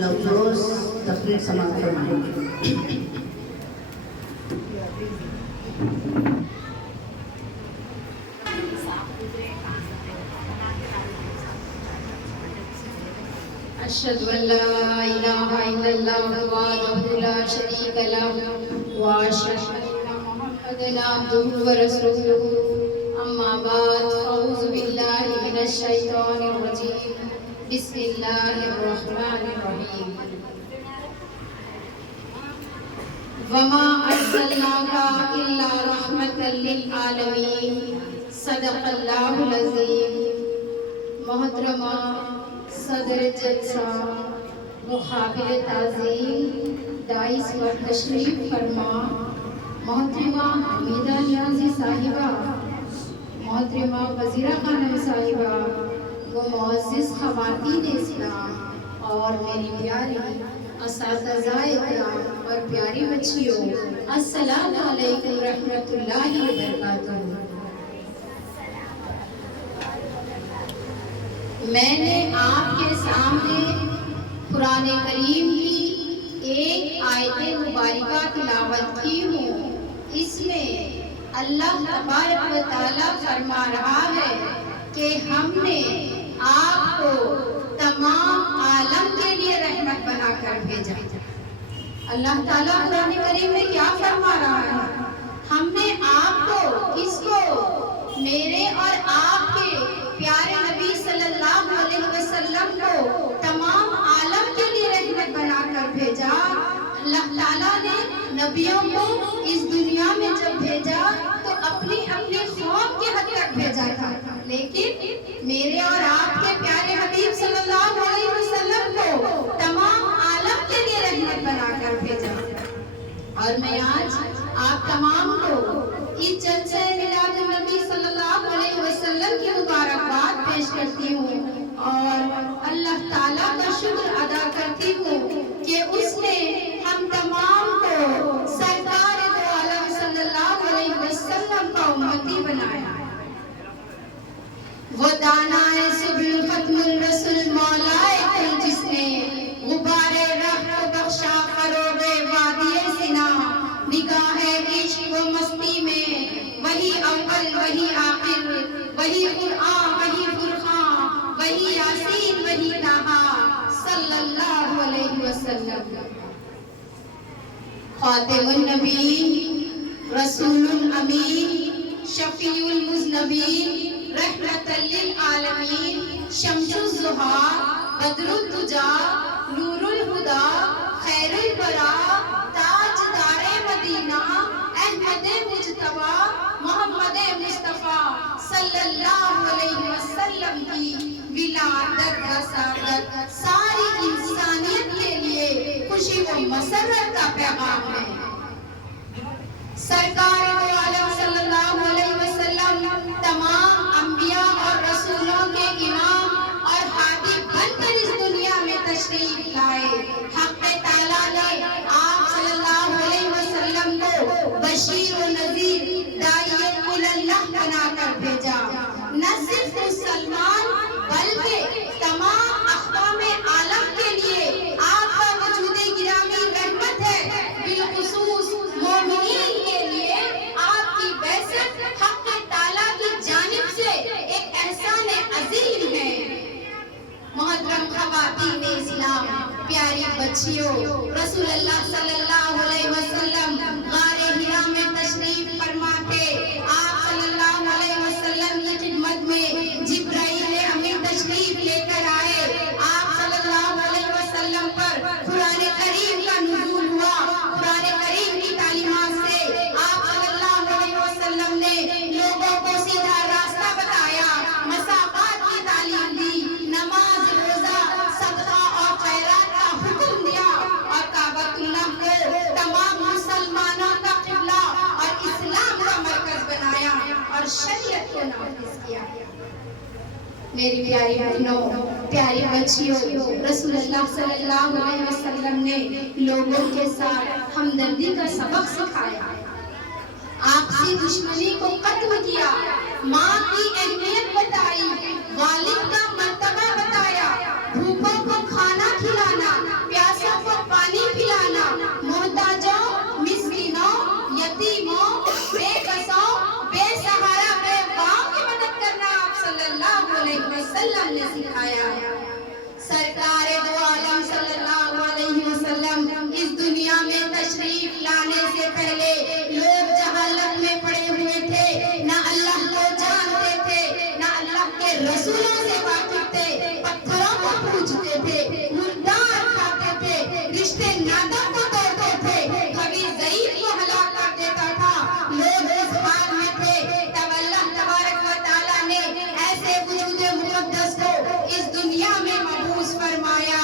لفظ تقریر سماعت فرمائیں گے۔ أشهد أن لا إله إلا الله وحده لا شريك له وأشهد أن محمدا عبده ورسوله أما بعد أعوذ بالله من الشيطان الرجيم بسم الله الرحمن الرحيم وما أرسلناك إلا رحمة للعالمين صدق الله العظيم۔ محترمہ صدر جلسہ مقابل تعظیم دائس پر تشریف فرما محترمہ حمیدہ نیازی صاحبہ، محترمہ وزیرہ خانم صاحبہ و معزز خواتین اسلام اور میری پیاری اساتذہ اکرام اور پیاری بچیوں، السلام علیکم ورحمۃ اللہ وبرکاتہ۔ میں نے آپ کے سامنے قرآن کریم کی ایک آیت مبارکہ تلاوت کی ہوں۔ اس میں اللہ تبارک و تعالیٰ فرما رہا ہے کہ ہم نے آپ کو تمام عالم کے لیے رحمت بنا کر بھیجا۔ اللہ تعالیٰ قرآن کریم میں کیا فرما رہا ہے؟ ہم نے آپ کو، کس کو؟ میرے اور آپ کے پیارے نبی صلی اللہ علیہ وسلم کو تمام عالم کے لیے رحمت بنا کر بھیجا۔ اللہ تعالیٰ نے نبیوں کو اس دنیا میں جب بھیجا تو اپنی قوم کے حد تک بھیجا تھا، لیکن میرے اور آپ کے پیارے حبیب صلی اللہ علیہ وسلم کو تمام عالم کے لیے رحمت بنا کر بھیجا۔ اور میں آج آپ تمام کو اس جلسہ میلاد النبی صلی اللہ علیہ وسلم کی مبارکباد پیش کرتی ہوں اور اللہ تعالیٰ کا شکر ادا کرتی ہوں کہ اس نے ہم تمام کو سرکار دو عالم صلی اللہ علیہ وسلم کا امتی بنایا۔ وہ دانائے صبح ختم الرسول مولائے کل جس نے غبار رہ کو بخشا فروغ وادی سنا، نگاہ عشق و مستی میں وہی اول وہی آخر، وہی قرآن وہی فرقان، وہی یاسین وہی طٰہٰ صلی اللہ علیہ وسلم۔ خاتم النبیین، رسول الامین، شفیع المذنبین، رحمت للعالمین، شمس الضحیٰ، بدر الدجیٰ، نور الہدیٰ، خیر البراء، تاجدار مدینہ، احمد مجتبیٰ، محمد مصطفیٰ صلی اللہ علیہ وسلم کی ولادت و سعادت ساری انسانیت کے لیے خوشی و مسرت کا پیغام ہے۔ سرکار دو عالم صلی اللہ علیہ وسلم تمام انبیاء اور رسولوں کے امام اور ہادی بن کر اس دنیا میں تشریف لائے۔ حق تعالیٰ نے آپ صلی اللہ علیہ وسلم کو بشیر و نذیر، داعی اللہ بنا کر بھیجا۔ نہ صرف مسلمان بلکہ تمام اقوام عالم کے لیے آپ کا وجود گرامی رحمت ہے۔ بالخصوص مومنین کے لیے آپ کی بعثت حق تعالیٰ کی جانب سے ایک احسان عظیم ہے۔ محترم خواتین اسلام، پیاری بچیوں، رسول اللہ صلی اللہ علیہ وسلم غار حرا میں تشریف فرما کے آپ صلی اللہ علیہ وسلم کی خدمت میں جبرائیل امین تشریف لے کر آئے۔ آپ صلی اللہ علیہ وسلم پر قرآن کریم کا نزول ہوا۔ قرآن کریم کی تعلیمات سے آپ صلی اللہ علیہ وسلم نے لوگوں کو سیدھا راستہ بتایا، مساوات کی تعلیم دی، نماز، روزہ، صدقہ اور خیرات کا حکم دیا اور کعبۃ اللہ کو تمام مسلمانوں کا قبلہ اور اسلام کا مرکز بنایا اور شریعت کو نافذ کیا۔ میری پیاری بہنوں، پیاری بچیوں، رسول اللہ صلی اللہ علیہ وسلم نے لوگوں کے ساتھ ہمدردی کا سبق سکھایا، آپسی دشمنی کو ختم کیا، ماں کی اہمیت بتائی، والد کا مرتبہ بتایا، بھوکوں کو کھانا کھلانا، वसल्लम ने सिखाया। सरकार दो आलम सल्लल्लाहु अलैहि वसल्लम इस दुनिया में तशरीफ लाने से पहले लोग जहालत में पड़े हुए थे, ना अल्लाह को जानते थे, ना अल्लाह के रसूलों से वाकिफ थे, पत्थरों को पूजते थे, मुर्दार खाते थे, रिश्ते नातों को तोड़ते थे, कभी ज़ईफ को हलाक कर देता था। लोग इस हाल में थे, तब अल्लाह तबारक व तआला ने ऐसे वजूद मुक़द्दस को इस दुनिया में मबूस फरमाया।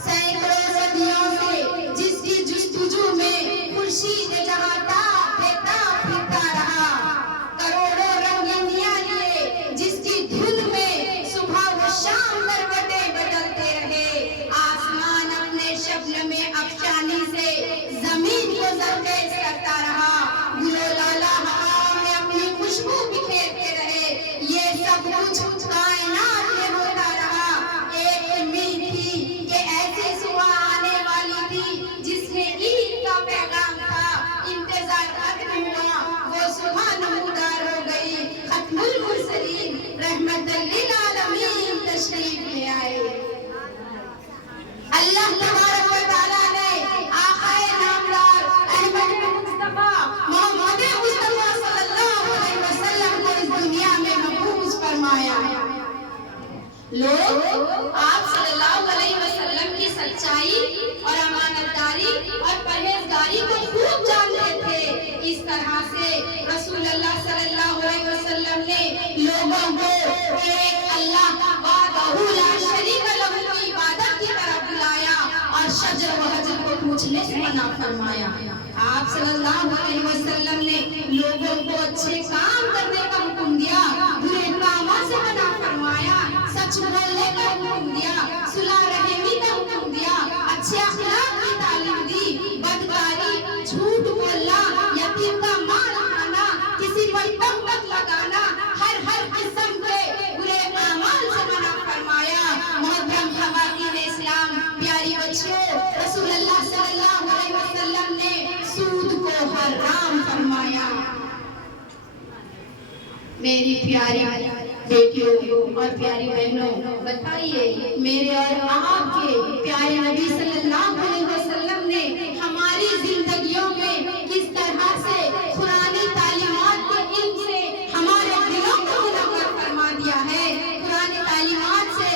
सैकड़ों सदियों से जिसकी जुस्तजू में खुर्शीद जहां देता फिरता रहा, करोड़ों रंगीनियां लिए जिसकी धुन में सुबह व शाम करवटें बदलते रहे, आसमान अपने शब्न में अफशानी से जमीन को जरखेज करता रहा, गुलो लाला हवा में अपनी खुशबू बिखेरते रहे, ये सब कुछ कायनात में होता रहा। एक उम्मीद थी कि ऐसी सुबह आने वाली थी जिसमें ईद का पैगाम था, इंतजार खत्म हुआ, वो सुबह नमूदार हो गई, खत्मुल मुरसलीन रहमतल लिल आलमीन तशरीफ ले आए। अल्लाह तबारक व तआला ने आक़ाए नामदार अहमद मुस्तफा मोहम्मद मुस्तफा सल्लल्लाहु अलैहि वसल्लम को इस दुनिया में मबूस फरमाया। लोग आप सल्लल्लाहु अलैहि वसल्लम की सच्चाई और अमानतदारी और परहेजगारी को खूब जानते थे। इस तरह से रसूल अल्लाह सल्लल्लाहु अलैहि वसल्लम ने लोगों को एक अल्लाह वहदहू ला शरीक लहू की इबादत की तरफ बुलाया और शजर व हजर को पूछने से मना फरमाया। आप सल्लल्लाहु अलैहि वसल्लम ने लोगों को अच्छे काम करने का हुक्म दिया, बुरे कामों से मना फरमाया, सच बोलने का हुक्म दिया, सुलह रहमी का हुक्म दिया, अच्छे अखलाक की तालीम दी, बदकारी, झूठ बोलना, यतीम का माल खाना, किसी पर तहमत लगाना, हर किस्म के बुरे अमाल से मना फरमाया। मोहतरम ख़वातीन इस्लाम, प्यारी बच्चियों, रसूल अल्लाह सल्लल्लाहु अलैहि वसल्लम ने सूद को हराम फरमाया। मेरी प्यारी बेटियों और प्यारी बहनों, बताइए मेरे और आपके प्यारे नबी सल्लल्लाहु अलैहि वसल्लम ने हमारी जिंदगियों में किस तरह से कुरानी तालीमात के इल्म से हमारे दिलों को मुनव्वर फरमा दिया है, कुरानी तालीमात से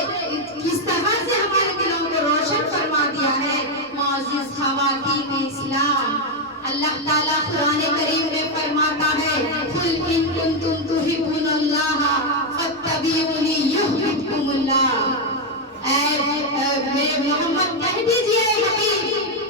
किस तरह से हमारे दिलों को रोशन फरमा दिया है। मुअज़्ज़िज़ ख़वातीन इस्लाम, अल्लाह ताला कुरान करीम में फरमाता है, कुल इन कुंतुम तुहिब्बुनल्लाह फत्तबिऊनी युहब्बुकुमुल्लाह। मेरे मोहम्मद कह दीजिए हबीब,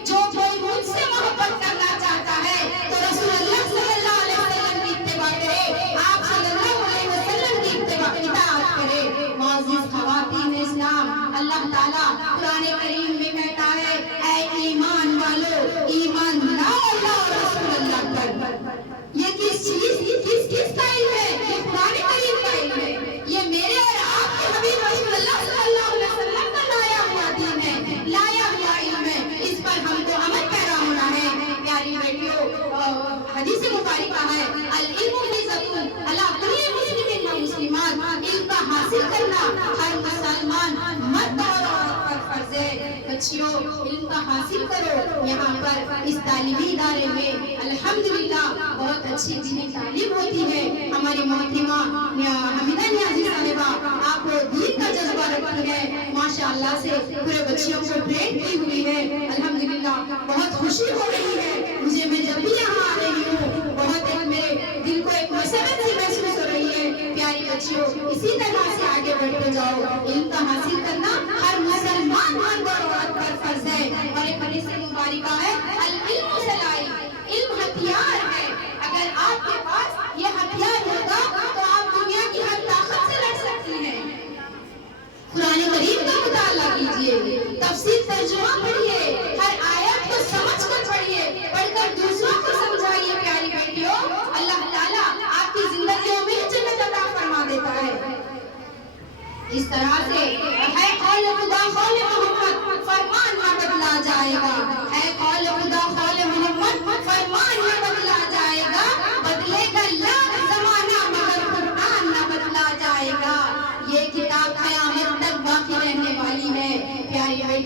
जो कोई मुझसे मोहब्बत करना चाहता है तो रसूलुल्लाह सल्लल्लाहु अलैहि वसल्लम की इत्तिबा करे, आप सल्लल्लाहु अलैहि वसल्लम की इत्तिबाअत करे। मुअज़्ज़िज़ ख़वातीन इस्लाम, अल्लाह ताला कुरान करीम में कहता है, ऐ ईमान वालों, ईमान लाओ अल्लाह और रसूलुल्लाह पर। ये किस का इल्म है? ये कुरान करीम का इल्म है, ये मेरे और आपके हबीब रसूलुल्लाह सल्लल्लाहु अलैहि वसल्लम का लाया हुआ दीन है, लाया हुआ इल्म है, इस पर हमको अमल पैरा होना है। प्यारी बेटियों, हदीस मुबारक है, अल इल्मु फ़िज़्ज़तुन अला कुल्ली मुस्लिमिन व मुस्लिमात, इल्म का हासिल करना हर मुसलमान मर्द और औरत पर फर्ज है। बच्चियों, इल्म का हासिल करो। यहाँ पर इस तालीमी इदारे में अल्हम्दुलिल्लाह बहुत अच्छी दीनी तालीम होती है। हमारी मोहतरमा हमीदा नियाज़ी साहिबा, आप दीन का जज्बा रखती है, माशाअल्लाह से पूरे बच्चियों को ट्रेन की हुई है। अल्हम्दुलिल्लाह बहुत खुशी हो रही है मुझे, मैं जब भी यहाँ आ रही हूँ बहुत एक मेरे दिल को एक मसरत सी महसूस हो रही है। प्यारी बच्चियों, इसी तरह से आगे बढ़ते जाओ। इल्म का हासिल करना हर मुसलमान मर्द और औरत पर फर्ज है। और एक हदीस मुबारक है, अल इल्मु सलाई, इल्म हथियार है। अगर आपके पास ये हथियार होगा तो आप दुनिया की हर ताकत से लड़ सकती हैं। कुरान करीम का मुताला कीजिए, तफसीर तर्जुमा पढ़िए, हर आयत को समझ कर पढ़िए, पढ़कर दूसरों को समझाइए। प्यारी बेटियों, अल्लाह ताला आपकी जिंदगियों में जन्नत अता फरमा देता है। इस तरह से है कौल खुदा कौल मोहम्मद, फरमान न बदला जाएगा। है कौल खुदा कौल मोहम्मद, फरमान न बदला जाएगा। बदलेगा लाख ज़माना मगर कुरान न बदला जाएगा। ये किताब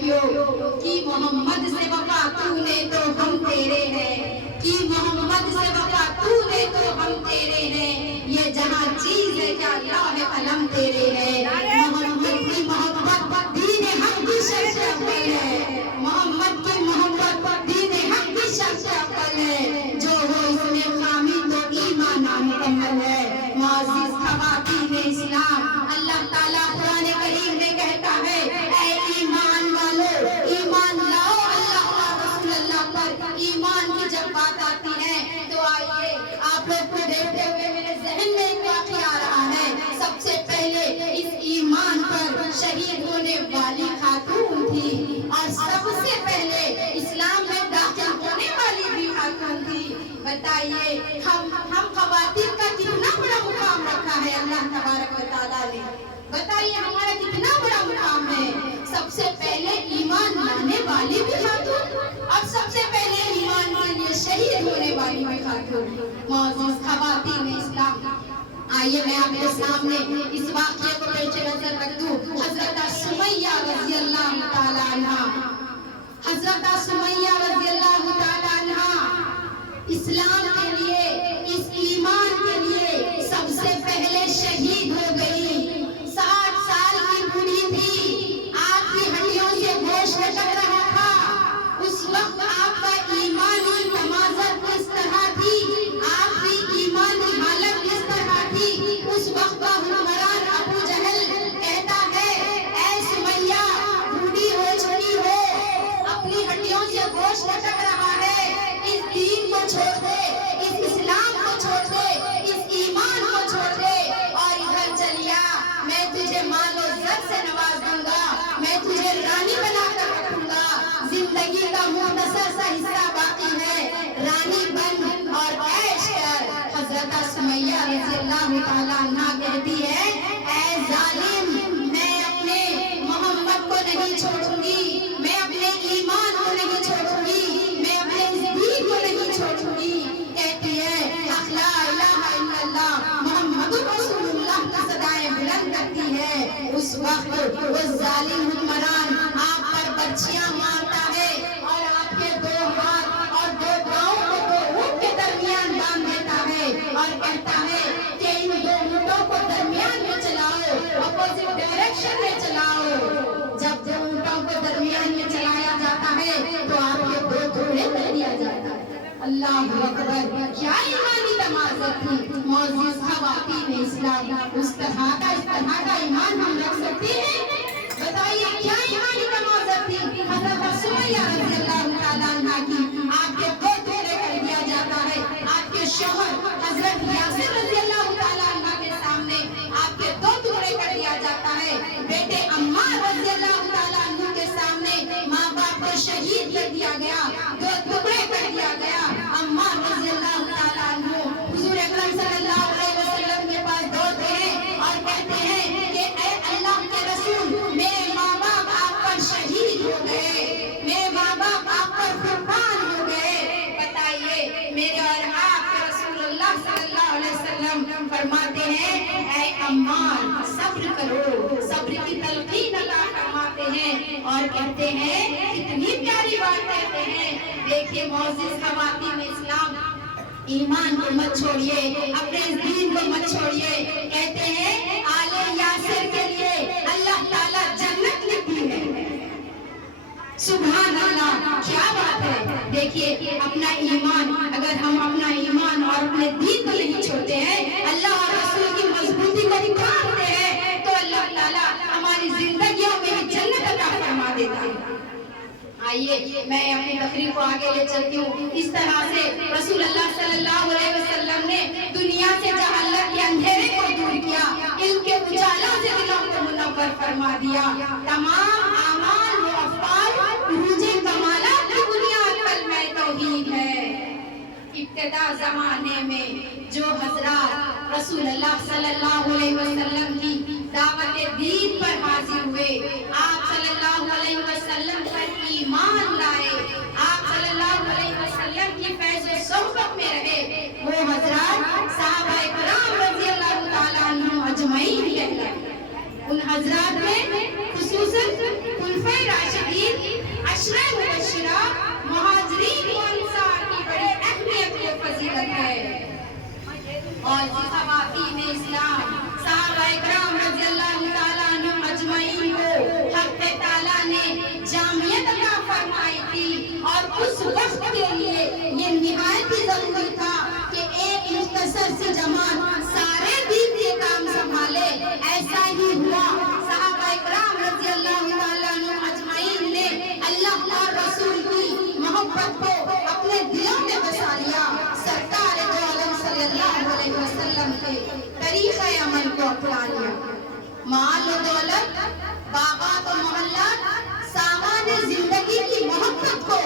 बेटियों, कि मोहम्मद से वफा तूने तो हम तेरे हैं, कि मोहम्मद से वफा तूने तो हम तेरे हैं, ये जहाँ चीज है क्या अल्लाह अलम तेरे है। मोहम्मद की मोहब्बत दीन हक की सबसे अव्वल है, मोहम्मद की मोहब्बत दीन हक की सबसे अव्वल है, जो हो इसमें खामी तो ईमान नामुकम्मल है। मुअज़्ज़िज़ ख़वातीन इस्लाम, अल्लाह ताला कुरान करीम में कहता है, ऐ ईमान वालों, ईमान लाओ अल्लाह और रसूल अल्लाह पर। ईमान की जब बात आती है तो आइए आप लोग को देखते हुए मेरे ज़हन में एक वाक़या आ रहा है। सबसे पहले इस ईमान पर शहीद होने वाली खातून थी, और सबसे पहले इस्लाम में दाखिल होने वाली भी खातून थी। बताइए हम ख़वातीन का कितना बड़ा मुकाम रखा है अल्लाह तबारक व तआला ने। बताइए हमारा कितना बड़ा मुकाम है। सबसे पहले ईमान लाने वाली भी खातून, और सबसे पहले ईमान के लिए शहीद होने वाली भी खातून। मुअज़्ज़िज़ ख़वातीन इस्लाम, आइए मैं आपके सामने इस वाक़ये को पेश नज़र रख दूं। हज़रत सुमैया रज़ी अल्लाह तआला अन्हा, हज़रत सुमैया रज़ी अल्लाह तआला अन्हा इस्लाम के लिए, इस ईमान के लिए सबसे पहले शहीद हो गई। 60 साल की बूढ़ी थी, आपकी हड्डियों से गोश्त लटक रहा था। उस वक्त आपका ईमानी तमाज़त किस तरह थी, आपकी ईमानी हालत किस तरह थी। उस वक्त का हुक्मरान अबू जहल कहता है, ऐ सुमैया, बूढ़ी हो चुकी हो, अपनी हड्डियों से गोश्त लटक रहा है, इस दीन को छोड़ दे, इस इस्लाम को छोड़ दे, इस ईमान को छोड़ दे और इधर चलिया। मैं तुझे मालो ज़र से नवाज दूंगा, मैं तुझे रानी बनाकर रखूंगा। जिंदगी का मुख्तसर सा हिस्सा बाकी है, रानी बन और ऐश कर। हज़रत सुमैया रज़ी अल्लाह तआला अन्हा कहती है, ऐ जालिम, मैं अपने मोहम्मद को नहीं छोड़ूंगी, मैं अपने ईमान को नहीं छोड़ूंगी, मैं अपने इस दीन को नहीं छोड़ूंगी। कहती है, हक़ ला इलाहा इल्लल्लाह मुहम्मदुर रसूलुल्लाह की सदाएं बुलंद करती है। उस वक्त वो जालिम हुक्मरान आप पर बर्छियां मारता है और आपके 2 हाथ और 2 पाँव को 2 ऊँट के दरमियान बांध देता है और कहता है कि इन 2 ऊँटों को दरमियान में चलाओ, अपोजिट डायरेक्शन में चलाओ। जब 2 ऊँटों को दरमियान में चलाया जाता है तो आपके 2 टुकड़े कर दिया जाता है। अल्लाह अकबर, क्या ईमानी तमाज़त थी। मुअज़्ज़िज़ ख़वातीन इस्लाम, इस तरह का ईमान हम रख सकते हैं? बताइए क्या ईमानी तमाज़त थी। हज़रत सुमैया रज़ी अल्लाह तआला अन्हा की आपके 2 टुकड़े कर दिया जाता है। आपके शौहर हज़रत यासिर रज़ी अल्लाह तआला अन्हा के सामने आपके 2 टुकड़े कर दिया जाता है। बेटे अम्मार रज़ी अल्लाह तआला अन्हु के सामने माँ बाप को शहीद कर दिया गया, 2 टुकड़े कर दिया गया। अम्मार रज़ी अल्लाह तआला अन्हु हुज़ूर अकरम सल्लल्लाहु अलैहि वसल्लम के पास दौड़ते हैं और कहते हैं कि ऐ अल्लाह के रसूल, मेरे माँ बाप आप पर शहीद हो गए, मेरे माँ बाप आप पर कुर्बान हो गए। बताइए मेरे और आपके रसूलुल्लाह सल्लल्लाहु अलैहि वसल्लम फरमाते हैं, ऐ अम्मार सब्र करो, सब्र की तलकीन अता फरमाते हैं और कहते हैं, कितनी प्यारी बात कहते हैं। देखिए मुअज़्ज़िज़ ख़वातीन इस्लाम, ईमान को मत छोड़िए, अपने दीन को मत छोड़िए। कहते हैं आले यासिर के लिए अल्लाह ताला जन्नत लिखी है। सुभान अल्लाह, क्या बात है। देखिए अपना ईमान, अगर हम अपना ईमान और अपने दीन को नहीं छोड़ते हैं, अल्लाह और रसूल की मजबूती को दिखाते हैं, तो अल्लाह ताला हमारी जिंदगियों में ही जन्नत अता फरमा देता है। आइए मैं अपनी तकरीर को आगे ले चलती हूँ। इस तरह से रसूल अल्लाह सल्लल्लाहु अलैहि वसल्लम ने दुनिया से जहालत के अंधेरे को दूर किया, इल्म के उजालों से दिलों को मुनव्वर फरमा दिया। तमाम आमाल व अफ़आल उरूजे कमालात की बुनियाद कलमे तौहीद है। इब्तिदा ज़माने में जो हज़रात रसूल अल्लाह सल्लल्लाहु अलैहि वसल्लम की दावत दीन पर हाजिर हुए, आप सल्लल्लाहु अलैहि वसल्लम पर ईमान लाए, आप सल्लल्लाहु अलैहि वसल्लम की फैज़ व सोहबत में रहे, वो हज़रात सहाबाए किराम रज़ी अल्लाह तआला अन्हुम अजमईन कहलाए। उन हज़रात में खुसूसन खुलफ़ाए राशिदीन اور اس وقت کے لیے یہ نہایت ہی ضروری تھا کہ ایک مختصر سی جماعت سارے دین کے کام سنبھالے. ایسا ہی ہوا. صحابہ اکرام رضی اللہ تعالیٰ عنہ اجمعین نے اللہ اور رسول کی محبت کو اپنے دلوں میں بسا لیا. سرکار دو عالم صلی اللہ علیہ وسلم کے طریقہ عمل کو اپنا لیا. مال و دولت، باغات و محلات، سامان زندگی کی محبت کو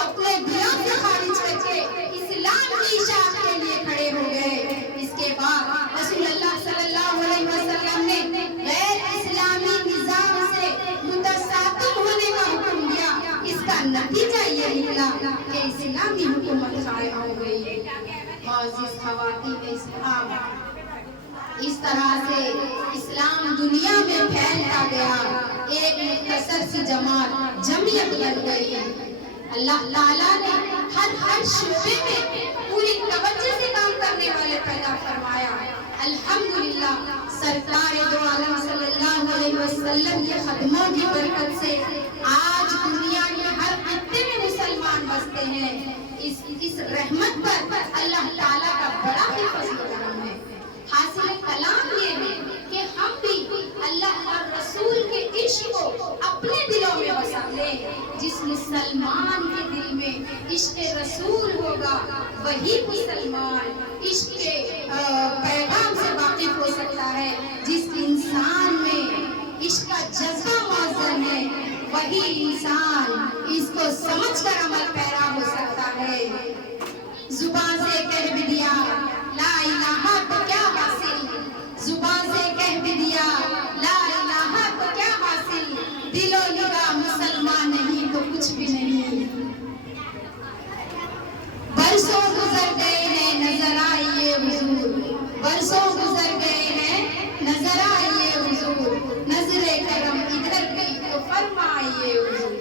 اپنے دلوں سے خارج کر کے اسلام کی اشاعت کے لیے کھڑے ہو گئے. اس کے بعد رسول اللہ صلی اللہ علیہ وسلم نے غیر اسلامی نظام سے متصادم ہونے کا حکم دیا. اس کا نتیجہ یہ نکلا کہ اسلامی حکومت قائم ہو گئی. معزز خواتین اسلام، اس طرح سے اسلام دنیا میں پھیلتا گیا. ایک مختصر سی جماعت جمعیت بن گئی. اللہ تعالیٰ نے ہر شعبے میں پوری توجہ سے کام کرنے والے پیدا فرمایا. الحمدللہ سرکار دو عالم صلی اللہ علیہ وسلم کے قدموں کی برکت سے آج دنیا کے ہر خطے میں مسلمان بستے ہیں. اس رحمت پر اللہ تعالیٰ کا بڑا ہی فضل و کرم ہے. حاصل کلام یہ ہے کہ ہم بھی اللہ اور رسول کے عشق کو اپنے دلوں میں بسا لیں. جس مسلمان کے دل میں عشق رسول ہوگا وہی مسلمان عشق کے پیغام سے واقف ہو سکتا ہے. جس انسان میں عشق کا جذبہ موزن ہے وہی انسان اس کو سمجھ کر عمل پیرا ہو سکتا ہے. زبان سے کہہ بھی دیا لا الہ تو کیا حاصل، زبان سے کہہ بھی دیا لا الہ تو کیا حاصل، دل و نگاہ مسلمان نہیں تو کچھ بھی نہیں. برسوں گزر گئے ہیں نظر آئیے حضور، برسوں گزر گئے ہیں نظر آئیے حضور، نظر کرم ادھر بھی تو فرمائیے حضور.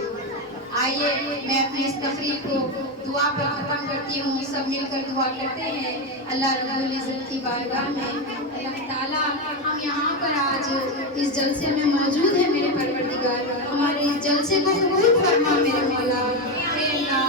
آئیے میں اپنی اس تقریر کو دعا پر ختم کرتی ہوں. سب مل کر دعا کرتے ہیں اللہ رب العزت کی بارگاہ میں. اللہ تعالیٰ ہم یہاں پر آج اس جلسے میں موجود ہیں. میرے پروردگار ہمارے اس جلسے کو قبول فرما میرے مولا. اے اللہ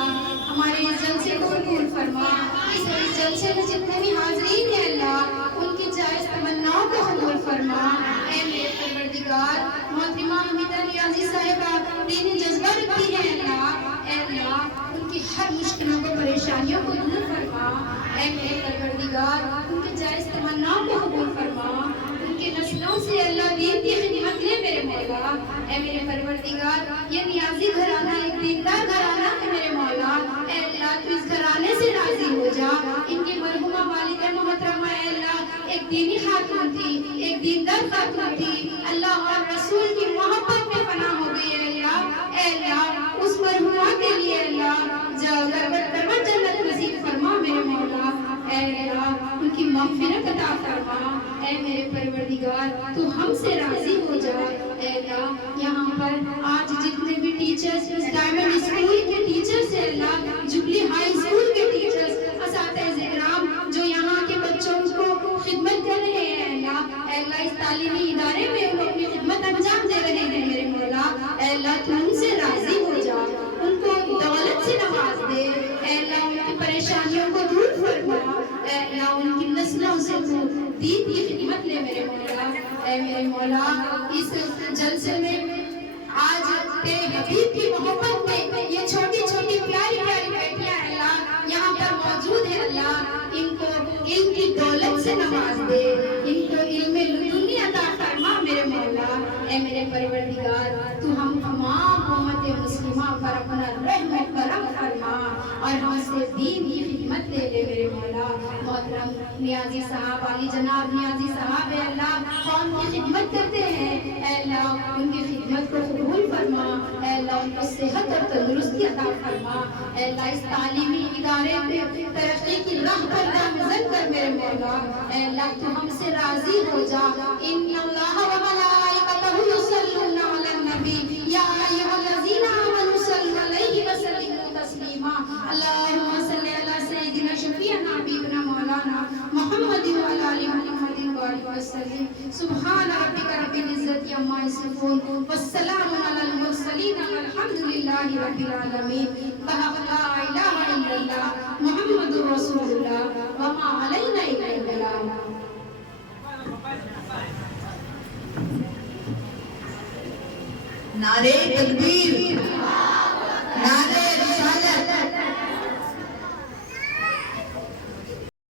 ہمارے اس جلسے کو قبول فرما. اس جلسے میں جتنے بھی حاضرین ہیں اللہ ان کی جائز تمناؤں کو قبول فرما. اے میرے پروردگار محترمہ حمیدہ نیازی صاحبہ دینی جذبہ رکھتی ہیں اللہ، اے اللہ ان کی ہر مشکلوں کو پریشانیوں کو دور فرما. اے میرے پروردگار ان کے جائز تمناؤں کو قبول فرما. ان کے نسلوں سے اللہ دین کی خدمت لے میرے مولا. اے میرے پروردگار یہ نیازی گھرانہ ایک دیندار گھرانہ ہے میرے مولا. اے اللہ تو اس گھرانے سے راضی ہو جا. ان کی مرحومہ والدہ محترمہ اے اللہ ایک دینی خاتون تھی، ایک دیندار خاتون تھی. اللہ اور رسول کی محبت میں فنا ہو گئی ہے اللہ. اے اللہ اس مرحومہ کے لیے اللہ جنت نصیب فرما میرے مولا. اے اللہ ان کی مغفرت عطا فرما. اے میرے پروردگار تو ہم سے راضی ہو جا. اے اللہ یہاں پر آج جتنے بھی ٹیچرز ڈائمنڈ اسکول کے ٹیچرز ہیں اللہ، جبلی ہائی اسکول کے ٹیچرز، اساتذہ کرام جو یہاں کے بچوں کو خدمت کر رہے ہیں اللہ، اے اللہ اس تعلیمی ادارے میں وہ اپنی خدمت انجام دے رہے ہیں میرے مولا. اے اللہ تو ان سے راضی ہو جا، ان کو دولت سے نواز دے. اے اللہ ان کی پریشانیوں کو دور فرما. اے اللہ ان کی نسلوں سے تو دین کی خدمت لے میرے مولا. اے میرے مولا اس جلسے میں آج تیرے حبیب کی محبت میں یہ چھوٹی چھوٹی پیاری پیاری بیٹیاں اللہ یہاں پر موجود ہیں اللہ، ان کو علم کی دولت سے نواز دے، ان کو علم لدنی عطا فرما میرے مولا. اے میرے پروردگار تو ہم تمام امت مسلمہ پر اپنا رحم و کرم فرما اور ہم سے دین کی خدمت لے لے میرے مولا. محترم نیازی صاحب علی جناب نیازی صاحب اے اللہ قوم کی خدمت کرتے ہیں. اے اللہ ان کی خدمت کو قبول فرما. اے اللہ ان کو صحت اور تندرستی عطا فرما. اے اللہ اس تعلیمی ادارے میں ترقی کی راہ پر گامزن کر میرے مولا. اے اللہ تو ہم سے راضی ہو جا. ان اللہ و ملائکتہ یصلون علی النبی یا ایھا الذین آمنوا صلوا علیہ وسلموا تسلیما. اللہم صلی علی سیدنا شفیعنا حبیبنا مولانا محمد و علی آل محمد و آلہ وسلم. سبحان ربک رب العزت عما يصفون والسلام على المرسلين والحمد لله رب العالمين بحق لا إله إلا الله محمد رسول الله وما علينا إلا البلاغ. نعرے تکبیر،